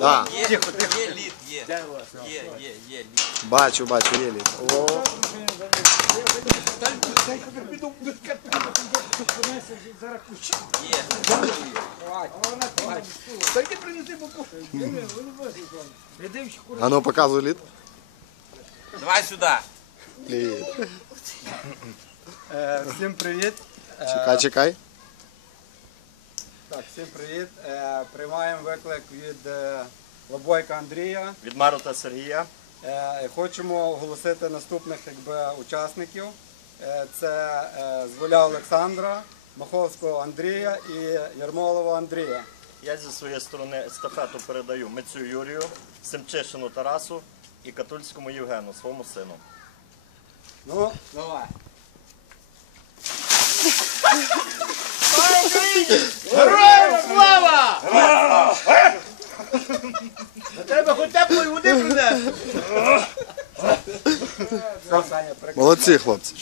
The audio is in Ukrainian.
Да. Є, є лід, є. Є, є, є лід. Бачу, бачу, є лід. О, Є. а ну показуй лід. Давай сюди. Лід. Е, Всім привіт. Е, Чекай, чекай. Так, всім привіт. Е, Приймаємо виклик від е, Лобойка Андрія. Від Марута Сергія. Е, Хочемо оголосити наступних якби, учасників. Це Зволя Олександра, Маховського Андрія і Ярмолова Андрія. Я зі своєї сторони естафету передаю Мицю Юрію, Семчишину Тарасу і Катульському Євгену, своєму сину. Ну, давай. Молодці, хлопці.